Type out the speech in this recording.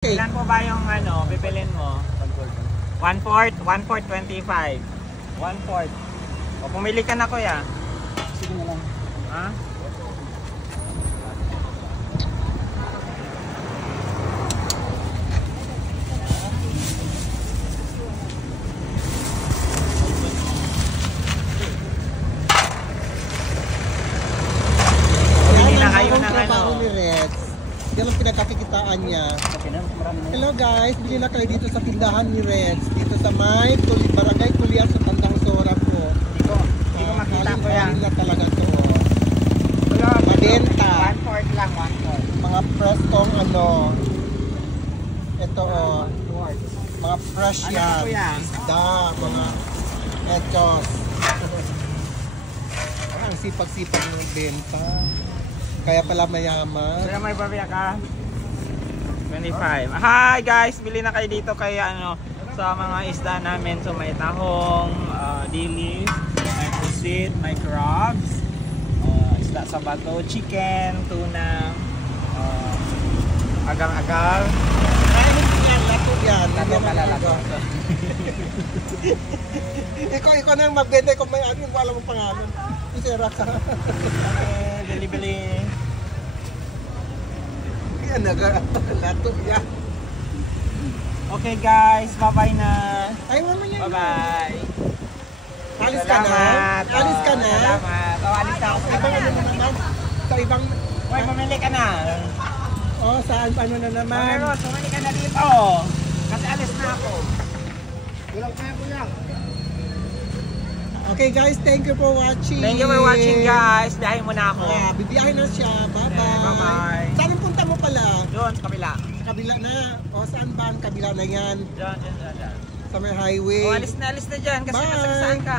Okay. Ilan po ba yung ano, pipilin mo? 1/4, 1/4, 25. 1/4. O pumili ka na kuya. Sige na lang. Ha? Pumili na kayo ng ano. Ni Reds. Yan ang pinagkakikitaan niya. Hello guys, bili na kayo dito sa tindahan ni Reds. Dito sa may Barangay Tulian sa Tandang Sora po. Hindi ko makita ko yan. Na talaga to. Wala, Mabenta. 1/4 lang, 1/4. Mga prestong ano. Ito oh. 1/4. Mga fresh Ano yan. po yan? Isda, mga etos. Ang sipag-sipag ng benta. Kaya pala mayaman. Kaya may babiya ka? 25. Hi guys! Bili na kayo dito kay ano, sa mga isda namin. So may tahong, dili, may pusit, may crabs, isda sa bato, chicken, tuna, agang-agal. Lato yan. Lato pala, lato. Ikaw na yung magbenta. Ikaw may ano, wala mong pangalan. Isera ka. Bili-bili. Yan, lato yan. Okay guys, bye-bye na. Ay, wala yan. Bye-bye. Alis ka na? Salamat. Alis ka na? Salamat. Alis na ako sa Ibang ano na naman? Sa ibang... Uy, pumili ka na. Oh, saan pa ano na naman? Pero, sumali ka na dito. Kasi alis na ako. Walang kaya po lang. Okay guys, thank you for watching. Thank you for watching guys. Biyahin mo na ako. Bibiyahin na siya. Bye-bye. Bye-bye. Saan ang punta mo pala? Doon, sa kabila. Sa kabila na. O saan ba ang kabila na yan? Diyan. Sa may highway. Alis na dyan kasi Bye. nasaan ka.